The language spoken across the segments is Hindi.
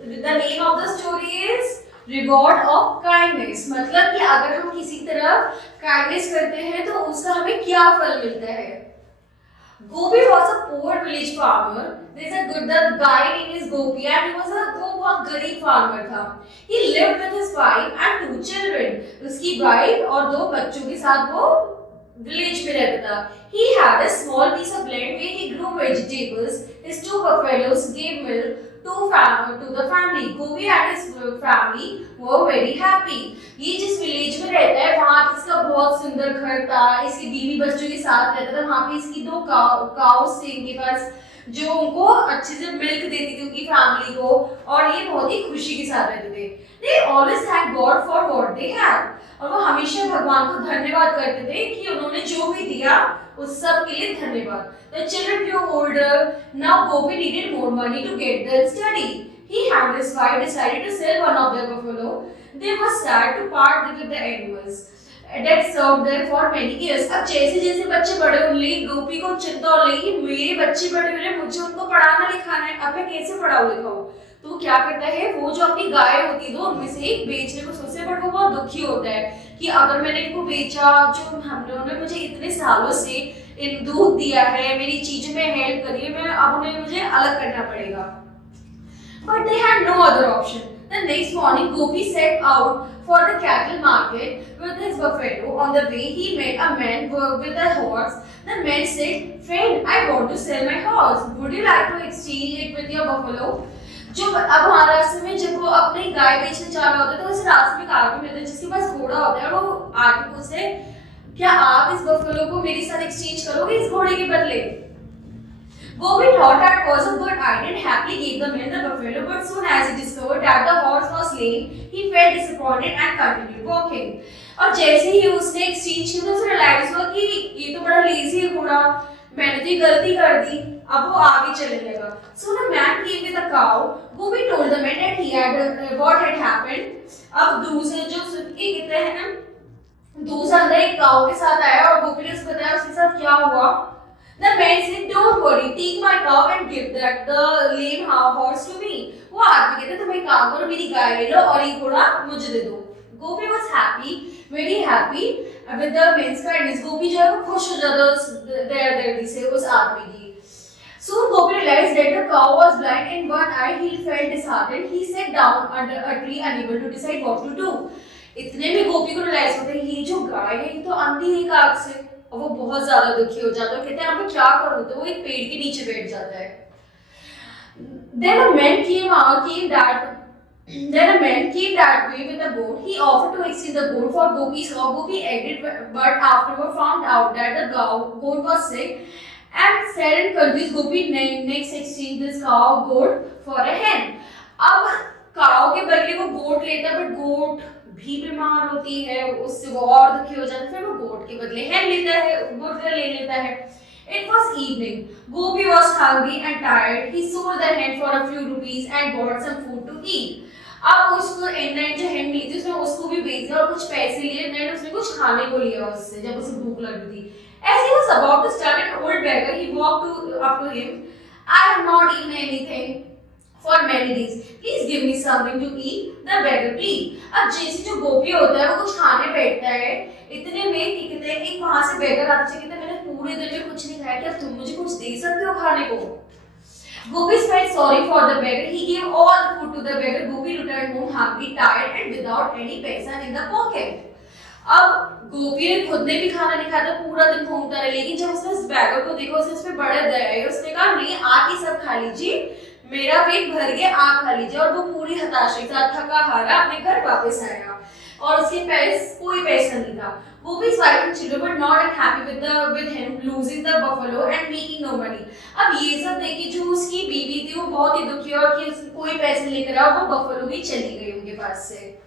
The name of the story is reward of kindness. मतलब कि अगर हम किसी तरह काइंडनेस करते हैं तो उसका हमें क्या फल मिलता है। Gopi was a poor village farmer. There's a good the guy name is Gopi and he was a वो बहुत गरीब फार्मर था। He lived with his wife and 2 children. उसकी वाइफ और 2 बच्चों के साथ वो विलेज में रहता था। He had a small piece of land where he grew vegetables. His 2 buffaloes gave milk to the family. Gopi and his family were very happy. ये जिस विलेज में रहता है वहाँ पे इसका बहुत सुंदर घर था, इसकी बीवी बच्चों के साथ रहता था। वहाँ पे इसकी 2 काउस थे इनके पास जो उनको अच्छे से मिल्क देती थी उनकी फैमिली को, और ये बहुत ही खुशी के साथ रहते थे। They always thank God for what they had. और वो हमेशा भगवान को धन्यवाद करते थे कि उन्होंने जो भी दिया उस सब के लिए धन्यवाद। The children grew older. Now Gopi needed more money to get them study. He and his wife decided to sell one of their buffalo. They were sad to part with the animals that served them for many years. अब जैसे जैसे बच्चे बड़े होने लगे गोपी को चिंता होने लगी मेरे बच्चे बड़े हो रहे, मुझे उनको पढ़ाना लिखाना है, अब मैं कैसे पढ़ाऊं लिखाऊं। तो वो क्या करता है, वो जो अपनी गाय होती है 2 उनमें से एक बेचने को सोचते हैं, बट वो बहुत दुखी होता है कि अगर मैंने इनको बेचा, जो हम लोगों ने मुझे इतने सालों से इन दूध दिया है, मेरी चीजों में हेल्प करी है, मैं अब उन्हें मुझे अलग करना पड़ेगा। But they had no other option. The next morning, Gopi set out for the cattle market with his buffalo. On the way, he met a man with a horse. The man said, "Friend, I want to sell my horse. Would you like to exchange it with your buffalo?" जो अब महाराष्ट्र में जब वो अपनी गाय बेचने जा रहा होता है तो उस रास्ते में एक आदमी मिलता है जिसके पास घोड़ा होता है, और वो आदमी पूछते क्या आप इस बफेलो को मेरे साथ एक्सचेंज करोगे इस घोड़े के बदले। Gopi thought that was a good idea and happily gave the man the buffalo, but soon as he discovered that the horse was lame, he felt disappointed and continued walking. और जैसे ही उसने एक्सचेंज किया तो उसे रियलाइज हुआ कि ये तो बड़ा लेजी है घोड़ा, मैंने तो गलती कर दी, अब वो आगे चलने लगा। So the man came with a cow. Gopi told the man that he had what had happened. अब दूसरे जो ये कहते हैं ना, दूसरा अंदर एक काऊ के साथ आया और गोपी ने उसको बताया उसके साथ क्या हुआ। The man said, "Don't worry, take my cow and give that the lame horse to me." वो आदमी कहते तुम एक काम करो, मेरी गाय ले लो और ये घोड़ा मुझे दे दो। Gopi was happy, very happy with the man's kindness. गोपी जो है वो खुश हो जाता है दयादर्दी से उस आदमी की। Soon Gopi realized that the cow was blind in one eye. He felt disheartened. He sat down under a tree, unable to decide what to do. इतने में गोपी को रियलाइज होता है ये जो गाय है ये तो अंधी है काग से, और वो बहुत ज्यादा दुखी हो जाता है, कहते हैं अब मैं क्या करूं, तो वो एक पेड़ के नीचे बैठ जाता है। Then a man came that way with a goat. He offered to exchange the goat for Gopi's cow. Gopi agreed, but afterward found out that the goat was sick, and sad and confused, Gopi next exchanged this goat for a hen. अब काऊ के बदले वो गोट लेता है, बट गोट भी बीमार होती है, उससे वो और दुखी हो जाता है, फिर वो गोट के बदले हैन लेता है, गोट ले लेता है। It was evening. Gopi was hungry and tired. He sold the hen for a few rupees and bought some food to eat. अब उसको एंड जो hen मिली थी उसने उसको भी बेच दिया और कुछ पैसे लिए, देन उसने कुछ खाने को लिया उससे जब उसे भूख लग रही थी। As he was about to start, an old beggar he walked up to him. I have not eaten anything for many days. Please give me something to eat. The beggar pleaded. अब जैसे जो गोपी होता है वो कुछ खाने बैठता है, इतने में कहते हैं एक वहां से beggar आता है, कहते हैं मैंने पूरे दिन में कुछ नहीं खाया, क्या तुम मुझे कुछ दे सकते हो खाने को। Gopi felt sorry for the beggar. He gave all the food to the beggar. Gopi returned home hungry, tired, and without any paisa in the pocket. अब गोपी ने खुद ने भी खाना नहीं खाया, पूरा दिन घूमता रहा, लेकिन जब उसने उस बैगर को देखा उसे उस पर बड़ा दया आई, उसने कहा नहीं आप ही सब खा लीजिए, मेरा पेट भर गया आप खा लीजिए। और वो पूरी हताशा के साथ थका हारा अपने घर वापस आया और उसके पास कोई पैसा नहीं था। Gopi's wife and children were not unhappy with him losing the buffalo and making no money. अब ये सब देख जो उसकी बीवी थी वो बहुत ही दुखी और कि कोई पैसे लेकर आओ, वो बफलो भी चली गई उनके पास से।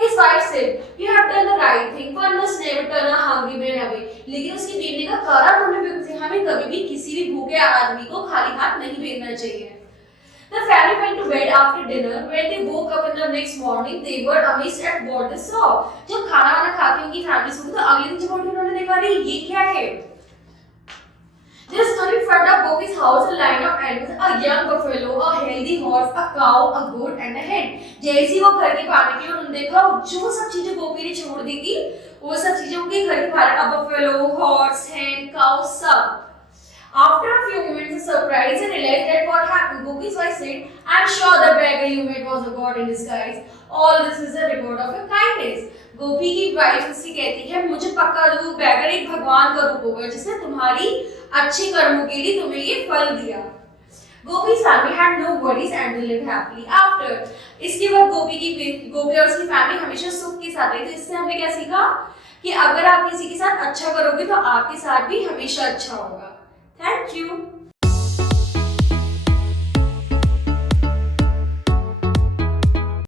His wife said, "You have done the right thing. One must never turn a hungry man away." लेकिन उसकी बीवी ने कहा करा तुमने बिल्कुल सही, हमें कभी भी किसी भी भूखे आदमी को खाली हाथ नहीं भेजना चाहिए। The family went to bed after dinner. When they woke up in the next morning, they were amazed at what they saw. जब खाना वाना खा के उनकी फैमिली सो गई तो अगले दिन जब उन्होंने देखा अरे ये क्या है, Just stood in front of Gopi's house a line of animals, a young buffalo, a healthy horse, a cow, a goat and a hen. जैसे वो घर के बाहर निकली उन्होंने देखा जो सब चीजें गोपी ने छोड़ दी थी वो सब चीजें उनके घर के बाहर, a buffalo, horse, hen, cow, सब. After a few moments of surprise and realized that what happened, Gopi's wife said, "I'm sure the beggar you met was a god in disguise. All this is a reward of your kindness." गोपी की वाइफ उससे कहती है मुझे पक्का वो बैगर एक भगवान का रूप होगा जिसने तुम्हारी अच्छे कर्मों के लिए तुम्हें ये फल दिया. Gopi's family had no worries and they lived happily after. इसके बाद गोपी और उसकी फैमिली हमेशा सुख के साथ रही. तो इससे हमने क्या सीखा कि अगर आप किसी के साथ अच्छा करोगे तो आपके साथ भी हमेशा अच्छा होगा. Thank you.